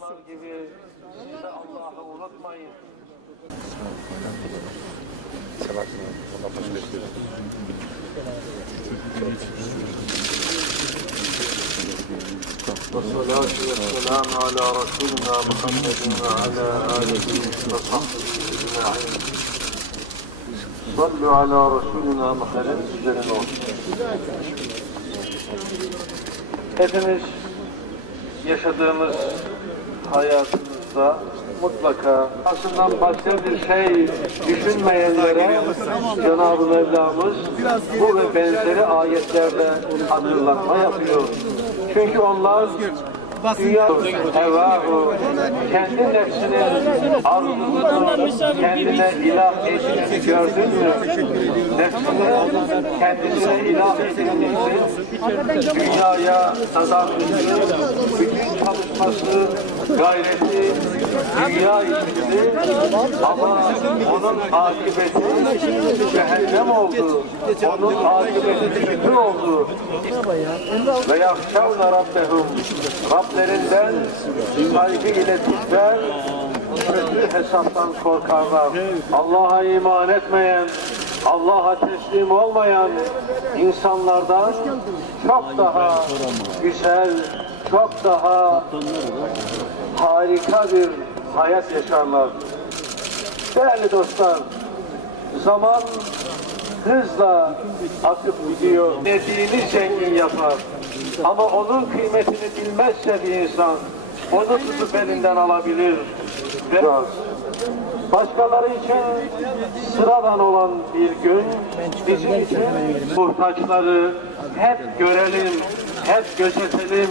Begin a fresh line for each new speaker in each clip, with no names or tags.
Onlar gibi siz de Allah'ı unutmayın. والصلاة والسلام على رسولنا محمد وعلى آله وصحبه أجمعين صلوا على رسولنا محمد üzerine olsun. Hepimiz yaşadığımız hayatımızda mutlaka aslında başka bir şey düşünmeyenlere Cenab-ı Mevlamız bu ve benzeri ayetlerde hatırlatma yapıyor. Çünkü onlar dünya hevahu kendi nefsinin arzusunu kendine ilah ettiğini gördün mü? Nefsini kendisine ilah ettiğini dünyaya sadatını, bütün çalışması, gayreti dünya içindi ama onun akıbeti cehennem oldu. Onun akıbeti kötü oldu. Ve yakşavna rabbehum Rablerinden saygı ile titrer kötü hesaptan korkarlar. Allah'a iman etmeyen, Allah'a teslim olmayan insanlardan çok daha güzel, çok daha harika bir hayat yaşarlar. Değerli dostlar, zaman hızla akıp gidiyor. Dediğini zengin yapar. Ama onun kıymetini bilmezse bir insan, onu tutup elinden alabilir. Biraz. Başkaları için sıradan olan bir gün bizim için muhtaçları hep görelim, hep gözetelim.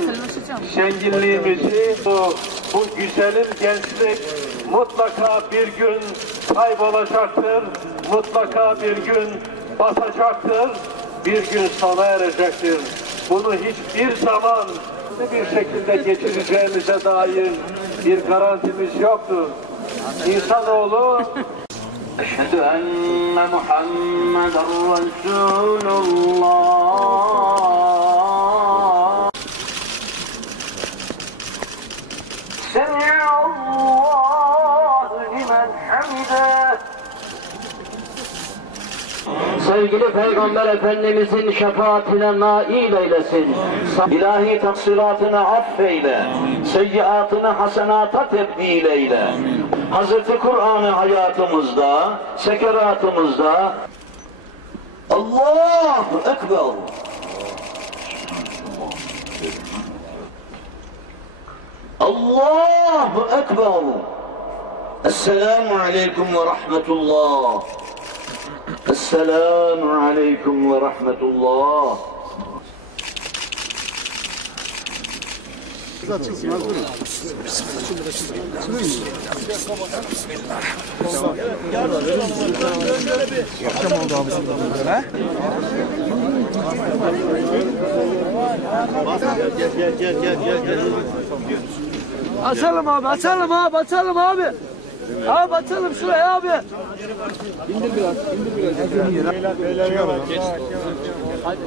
Zenginliğimizi, bu, bu güzelim gençlik mutlaka bir gün kaybolacaktır. Mutlaka bir gün batacaktır. Bir gün sona erecektir. Bunu hiçbir zaman bir şekilde geçireceğimize dair bir garantimiz yoktur. İnsanoğlu
أشهد أن محمدا رسول الله سمع الله لمن حمده Sevgili Peygamber Efendimizin şefaatine nail eylesin. İlahi taksiratını affeyle. Seyyiatını hasenata tebdil eyle. Hazreti Kur'an'ı hayatımızda, sekeratımızda Allahu Ekber. Allahu Ekber. Esselamu Aleyküm ve Rahmetullah. Esselamu Aleyküm ve Rahmetullah.
Açalım abi, açalım abi, açalım abi. Abi atalım şuraya abi. İndir biraz, indir biraz. Beyler, beyler yok. Hadi.